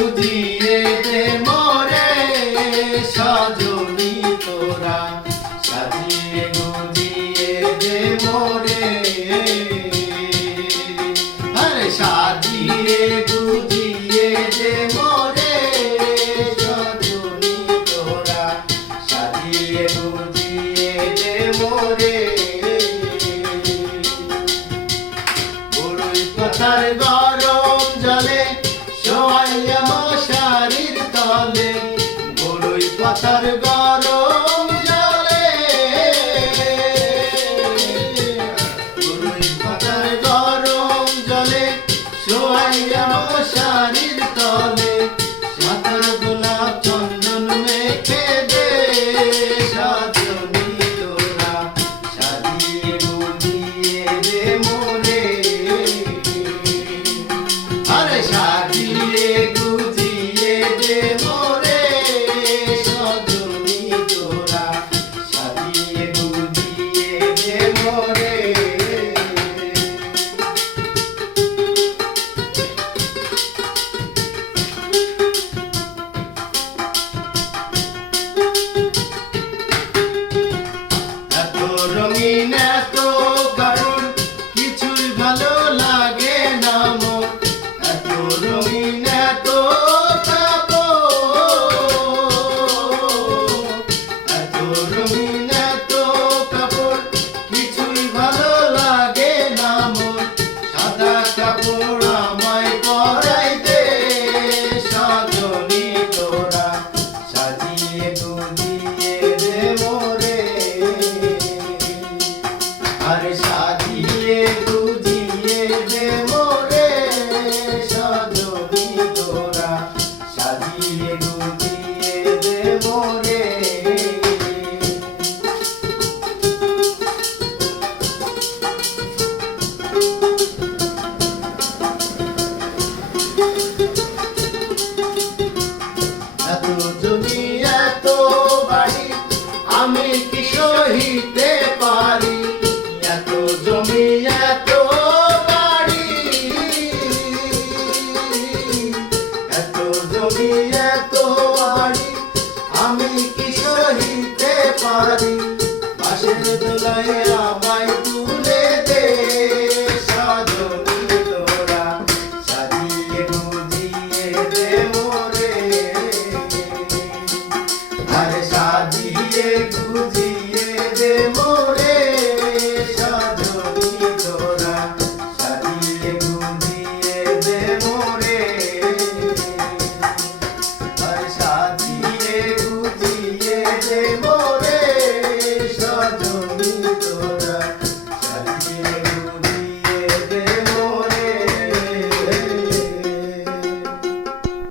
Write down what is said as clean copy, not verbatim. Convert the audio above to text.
গুজিয়ে দে মোরে সজনী তোরা সাজিয়ে গুজিয়ে দে মোরে আরে সাজিয়ে গুজিয়ে দে মোরে সজনী তোরা সাজিয়ে গুজিয়ে দে মোরে বড়ই পাতার গরম জলে শোয়াইয়া মশারির তলে বড়ই পাতার গরম জলে বড়ই পাতার গরম জলে শোয়াইয়া মশারির তলে সাতার গোলাপ চন্দন মেখে দে সজনী তোরা সাজিয়ে গুজিয়ে দে মোরে আরে সাজিয়ে গুজিয়ে দে মোরে সজনী তোরা সাজিয়ে গুজিয়ে দে মোরে এত রঙিন এত কারণ কিছুই ভালো লাগে না মোর এত রঙিন এত এত রঙিন এত কাপড় কিছুই ভালো লাগে না মোর সাদা কাপড় আমায় পরাই দে সজনী তোরা সাজিয়ে গুজিয়ে দে মোরে আরে সাজিয়ে গুজিয়ে দে মোরে সজনী তোরা সাজিয়ে গুজিয়ে দে মোরে এত জমি এত বাড়ি আমি কি সহিতে পারি এত জমি এত বাড়ি এত জমি এত বাড়ি আমি কি সহিতে পারি বাঁশের দোলায় আমার